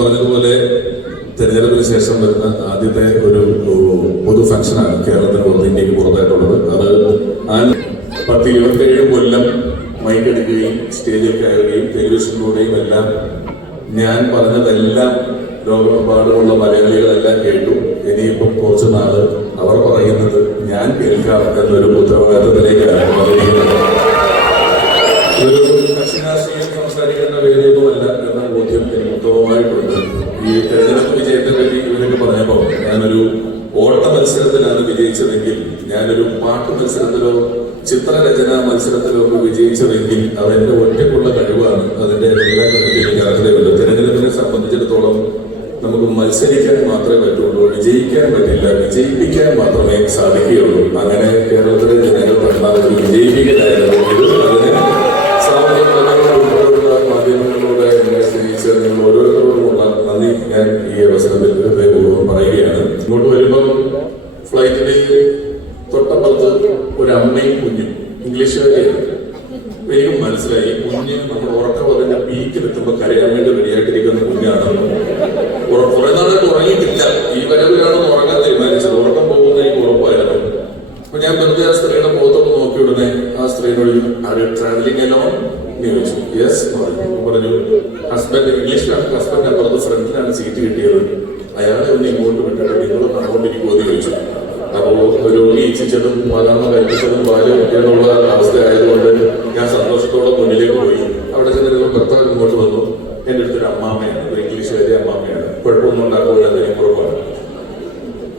പറഞ്ഞതുപോലെ തെരഞ്ഞെടുപ്പിന് ശേഷം വരുന്ന ആദ്യത്തെ ഒരു പൊതു ഫംഗ്ഷനാണ് കേരളത്തിന് പുറത്ത്, ഇന്ത്യക്ക് പുറത്തായിട്ടുള്ളത്. അത് 10-27 കൊല്ലം മൈക്കെടുക്കുകയും സ്റ്റേജിൽ കയറുകയും ടെലിവിഷനിലൂടെയും എല്ലാം ഞാൻ പറഞ്ഞതെല്ലാം ലോകമെമ്പാടുമുള്ള മലയാളികളെല്ലാം കേട്ടു. ഇനിയിപ്പം കുറച്ച് നാള് അവർ പറയുന്നത് ഞാൻ കേൾക്കാം എന്നൊരു ഉത്തരവാദിത്തത്തിലേക്കാണ് വന്നിരിക്കുന്നത്. ഒരു കക്ഷിരാഷ്ട്രീയം സംസാരിക്കുന്ന വേദിയൊന്നുമല്ല എന്ന ബോധ്യം എനിക്ക് ഉത്തമമായിട്ടുണ്ട്. ഈ തെരഞ്ഞെടുപ്പ് വിജയത്തെ പറ്റി ഇവരൊക്കെ പറഞ്ഞപ്പോൾ ഞാനൊരു ഓട്ട മത്സരത്തിലാണ് വിജയിച്ചതെങ്കിൽ, ഞാനൊരു പാട്ട് മത്സരത്തിലോ ചിത്രരചനാ മത്സരത്തിലോ ഒക്കെ വിജയിച്ചതെങ്കിൽ അതെന്റെ ഒറ്റയ്ക്കുള്ള കഴിവാണ്. അതിന്റെ എല്ലാ കാര്യത്തിലും എനിക്ക് അർഹതയുണ്ട്. തെരഞ്ഞെടുപ്പിനെ സംബന്ധിച്ചിടത്തോളം നമുക്ക് മത്സരിക്കാൻ മാത്രമേ പറ്റുള്ളൂ, വിജയിക്കാൻ പറ്റില്ല. വിജയിപ്പിക്കാൻ മാത്രമേ സാധിക്കുകയുള്ളൂ. അങ്ങനെ കേരളത്തിലെ ജനങ്ങൾ പറഞ്ഞ ഒരു വിജയിപ്പിക്കലായിരുന്നു ഇത്. അതിന് സാമൂഹിക മാധ്യമങ്ങളിലൂടെ എന്നെ സ്നേഹിച്ച നിങ്ങൾ ഓരോരുത്തരോടുമുള്ള നന്ദി ഞാൻ ഈ അവസരത്തിൽ ഹൃദയപൂർവ്വം പറയുകയാണ്. ഇങ്ങോട്ട് വരുമ്പം ഫ്ലൈറ്റിൽ തൊട്ടപ്പുറത്ത് ഒരു അമ്മയും കുഞ്ഞും ഇംഗ്ലീഷുകാരെയാണ്. എനിക്ക് മനസ്സിലായി കുഞ്ഞ് നമ്മൾ ഉറക്കം അതിന്റെ പീക്കിലെത്തുമ്പോൾ കരയാൻ വേണ്ടി റെഡിയായിട്ടിരിക്കുന്ന കുഞ്ഞാണെന്ന്. കുറെ നാളായിട്ട് ഉറങ്ങിയിട്ടില്ല. ഈ വരവിലാണെന്ന് ഉറങ്ങാൻ തീരുമാനിച്ചത്. ഉറക്കം പോകുന്ന എനിക്ക് ഉറപ്പായിരുന്നു. അപ്പൊ ഞാൻ വെറുതെ ആ സ്ത്രീയുടെ മുഖത്തൊക്കെ നോക്കി ഉടനെ ആ സ്ത്രീയോട് ട്രാവലിംഗ് അലോൺ ചോദിച്ചു. യെസ് പറഞ്ഞു. ഹസ്ബൻഡ് ഇംഗ്ലീഷിലാണ്. ഹസ്ബൻഡ് അപ്പുറത്ത് ഫ്രണ്ടിലാണ് സീറ്റ് കിട്ടിയത്. അയാളെ ഒന്ന് ഇങ്ങോട്ട് വിട്ടിട്ട് നിങ്ങൾ കണ്ടുകൊണ്ടിരിക്കുമോ എന്ന് ചോദിച്ചു. അപ്പോ രോഗി ഇച്ഛിച്ചതും മലർന്ന് കഴിപ്പിച്ചതും പാല് കുട്ടികളുള്ള അവസ്ഥ ആയതുകൊണ്ട് ഞാൻ സന്തോഷത്തോടെ മുന്നിലേക്ക് പോയി. അവിടെ ചെന്നിരുന്ന ഭർത്താവ് ഇങ്ങോട്ട് വന്നു. എന്റെ അടുത്തൊരു അമ്മാമ്മയാണ്, ഒരു ഇംഗ്ലീഷുകാരി അമ്മാമ്മയാണ്. കുഴപ്പമൊന്നും ഉണ്ടാക്കുമ്പോൾ എനിക്ക് ഉറപ്പാണ്.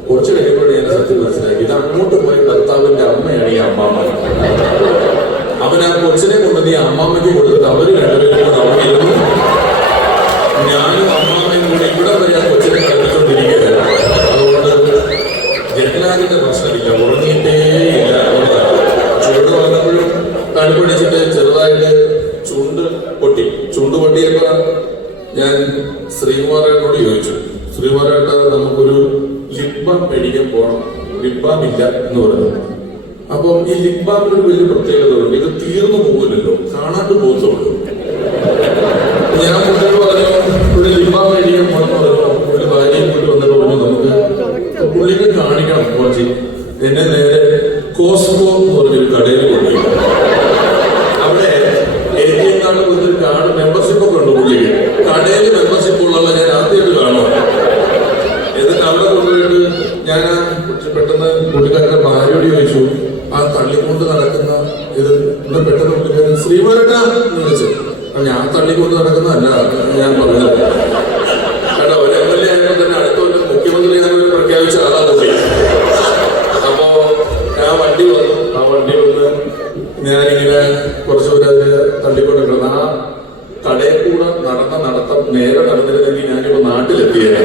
കുറച്ച് കഴിയുമ്പോഴേ ഞാൻ സത്യം മനസ്സിലാക്കി, ഇത് അങ്ങോട്ട് പോയി ഭർത്താവിന്റെ അമ്മയാണ് ഈ അമ്മാമ്മ. അവൻ ആ കൊച്ചിനെ കൊണ്ടുവന്ന് ഈ അമ്മാമ്മയ്ക്ക് കൊടുത്തിട്ട് അവര് രണ്ടുപേരും കൂടെ അവിടെ ഇരുന്നു. ഞാനും അമ്മാമ്മയും കൂടെ ഇവിടെ വരെ ആ കൊച്ചിനെ കളിപ്പിച്ചുകൊണ്ടിരിക്കുകയാണ്. അതുകൊണ്ട് ജനലാഗിന്റെ പ്രശ്നമില്ല, ഉറങ്ങിയിട്ടേ ഇല്ല. ചുവട് വന്നപ്പോഴും കടുപിടിച്ചിട്ട് ചെറുതായിട്ട് ചുണ്ട് പൊട്ടിയപ്പോ ഞാൻ ശ്രീകുമാരേട്ടനോട് ചോദിച്ചു, ശ്രീകുമാരേട്ട നമുക്കൊരു ലിപ് ബാം മേടിക്കാൻ പോകണം, ലിപ് ബാം ഇല്ല എന്ന് പറഞ്ഞു. അപ്പം ഈ ലിപ് ബാമിനൊരു വലിയ പ്രത്യേകത ഉണ്ട്, ഇത് തീർന്നു പോകില്ലല്ലോ, കാണാണ്ട് പോകുന്നുള്ളൂ. ഞാൻ കുട്ടികൾ പറഞ്ഞു ഒരു ലിപ് ബാം മേടിക്കാൻ പോകണമെന്ന് പറഞ്ഞു. ഒരു ഭാര്യയും കൂട്ടി വന്നിട്ട് പറഞ്ഞു നമുക്ക് പുള്ളിക്ക് കാണിക്കണം കുറച്ച്. എന്നെ നേരെ കോസ്കോ എന്ന് പറഞ്ഞൊരു കടയിൽ കൊണ്ടുപോയി. അവിടെ ATM കാർഡ് കൊടുത്തൊരു കാർഡ് മെമ്പർഷിപ്പ് ഒക്കെ ഉണ്ട് പുള്ളിക്ക്. കടയിൽ മെമ്പർഷിപ്പ് ഉള്ള ഞാൻ ആദ്യമായിട്ട് കാണും. എന്നിട്ട് അവിടെ കൊണ്ടുപോയിട്ട് ഞാൻ പെട്ടെന്ന് പുള്ളിക്കാരന്റെ ഭാര്യയോട് ചോദിച്ചു, ആ തള്ളിക്കൊണ്ട് നടക്കുന്ന ഇത് പെട്ടെന്ന് പുള്ളിക്കാരൻ ശ്രീമാരട്ട എന്ന് വിളിച്ചു. ഞാൻ തള്ളിക്കൊണ്ട് നടക്കുന്നതല്ല ഞാൻ പറഞ്ഞത്. കാരണം ഒരു MLA ആയപ്പോൾ തന്നെ അടുത്തൊരു മുഖ്യമന്ത്രി ഞാനൊരു പ്രഖ്യാപിച്ച ആളാ കൂടി. അപ്പോ ആ വണ്ടി വന്ന് ഞാനിങ്ങനെ കുറച്ചുകൂടെ അതിന് തള്ളിക്കൊണ്ടിരുന്നത്. ആ കടയിൽ കൂടെ നടന്ന നടത്തം നേരെ നടന്നിരുന്നെങ്കിൽ ഞാനിപ്പോ നാട്ടിലെത്തിയത്.